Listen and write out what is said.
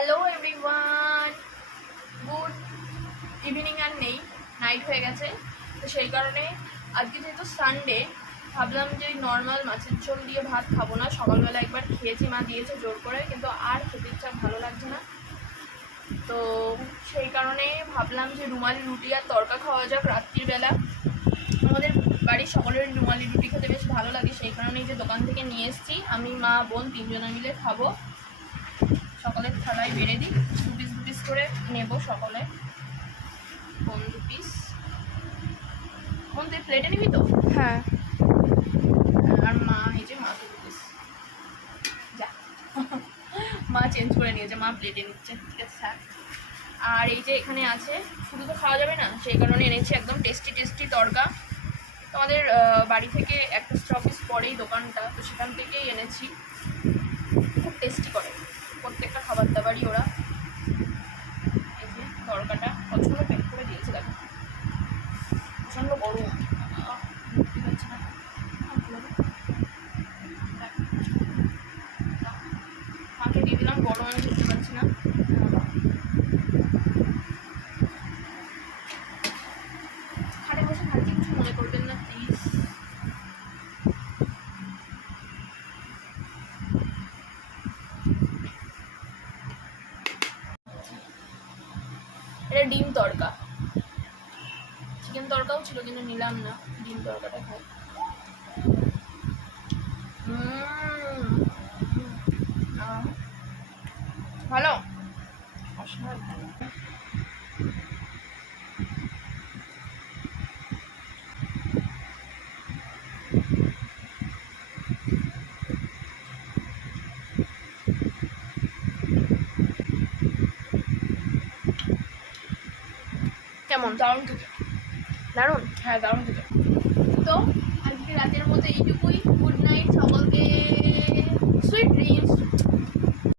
Hello everyone, good evening. আর নেই, night হয়ে গেছে। তো সেই কারণে আজকে যেহেতু সানডে, ভাবলাম যে নর্মাল মাছের ঝোল দিয়ে ভাত খাবো না। সকালবেলা একবার খেয়েছি, মা দিয়েছে জোর করে, কিন্তু আর খেতে ইচ্ছা ভালো লাগছে না। তো সেই কারণে ভাবলাম যে রুমালি রুটি আর তড়কা খাওয়া যাক রাত্রিবেলা। আমাদের বাড়ির সকলের রুমালি রুটি খেতে বেশ ভালো লাগে, সেই কারণেই যে দোকান থেকে নিয়ে এসেছি। আমি, মা, বোন তিনজনে মিলে খাবো। সকলের থালায় বেড়ে দিই, দু পিস করে নেব সকলে। বোন 2 পিস। বোন তুই প্লেটে নিবি তো? হ্যাঁ। আর মা, এই যে মা 2 পিস। যা, মা চেঞ্জ করে নিয়েছে, মা প্লেটে নিচ্ছে। ঠিক আছে স্যার। আর এই যে এখানে আছে, শুধু তো খাওয়া যাবে না, সেই কারণে এনেছি একদম টেস্টি টেস্টি তড়কা। তোমাদের বাড়ি থেকে একটা স্টপেজ পরেই দোকানটা, তো সেখান থেকেই এনেছি। খুব টেস্টি করে প্রত্যেকটা খাবার দাবারই ওরা। এই যে তড়কাটা প্রচণ্ড প্যাক করে দিয়েছে, দেখো প্রচণ্ড গরম, বুঝতে পারছি না। মাকে দিয়ে দিলাম, গরম আমি বুঝতে পারছি না। খাটে বসে খাচ্ছি, কিছু মনে করবেন না প্লিজ। এটা ডিম তড়কা, চিকেন তড়কাও ছিল কিন্তু নিলাম না, ডিম তড়কাটা খাই। ভালো, অসাধারণ। কেমন? দারুণ খেতে। দারুণ? হ্যাঁ, দারুণ খেতে। তো আজকে রাতের মতো এইটুকুই। Good night.